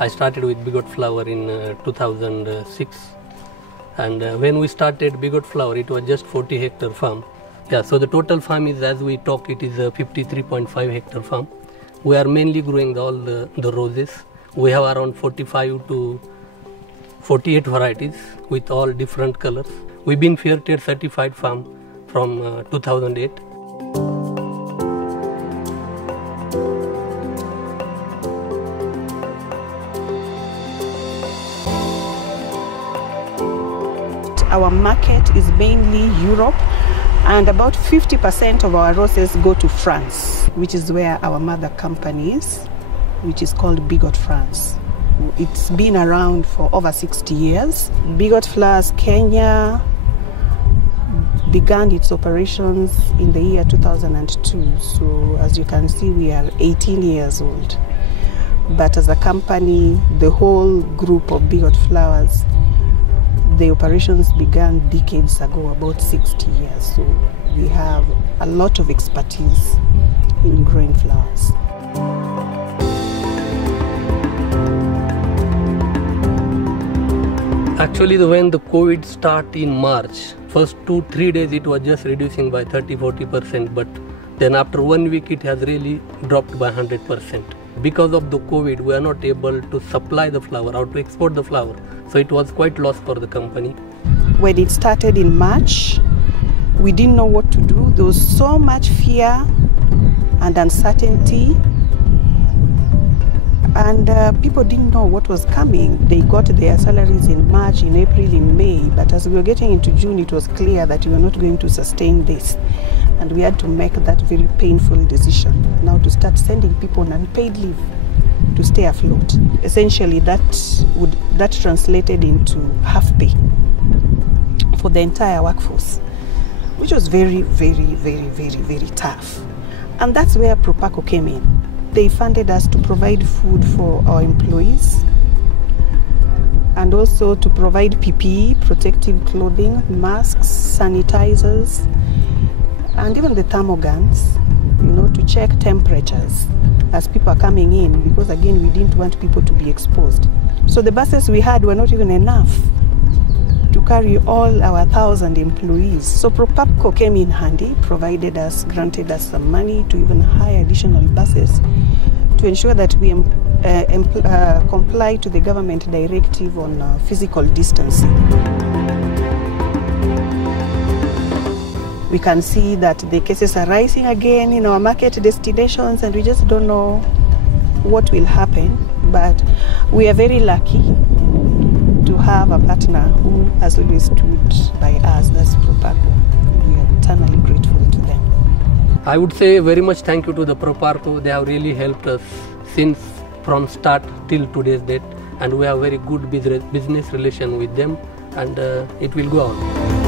I started with Bigot Flower in 2006, and when we started Bigot Flower, it was just 40 hectare farm. Yeah, so the total farm is, as we talk, it is a 53.5 hectare farm. We are mainly growing all the roses. We have around 45 to 48 varieties with all different colors. We've been Fair Trade certified farm from 2008. Our market is mainly Europe, and about 50% of our roses go to France, which is where our mother company is, which is called Bigot France. It's been around for over 60 years. Bigot Flowers Kenya began its operations in the year 2002. So as you can see, we are 18 years old. But as a company, the whole group of Bigot Flowers, the operations began decades ago, about 60 years. So we have a lot of expertise in growing flowers. Actually, when the COVID started in March, first 2-3 days it was just reducing by 30-40%, but then after 1 week it has really dropped by 100%. Because of the COVID, we are not able to supply the flower or to export the flower. So it was quite loss for the company. When it started in March, we didn't know what to do. There was so much fear and uncertainty, and people didn't know what was coming. They got their salaries in March, in April, in May, but as we were getting into June, it was clear that we were not going to sustain this. And we had to make that very painful decision now to start sending people on unpaid leave to stay afloat. Essentially, that translated into half pay for the entire workforce, which was very, very, very, very, very tough. And that's where Proparco came in. They funded us to provide food for our employees and also to provide PPE, protective clothing, masks, sanitizers, and even the thermal guns, to check temperatures as people are coming in, because again, we didn't want people to be exposed. So the buses we had were not even enough to carry all our 1,000 employees. So Proparco came in handy, granted us some money to even hire additional buses to ensure that we comply to the government directive on physical distancing. We can see that the cases are rising again in our market destinations, and we just don't know what will happen. But we are very lucky to have a partner who has always stood by us. That's Proparco. We are eternally grateful to them. I would say very much thank you to the Proparco. They have really helped us from start till today's date, and we have very good business relation with them, and it will go on.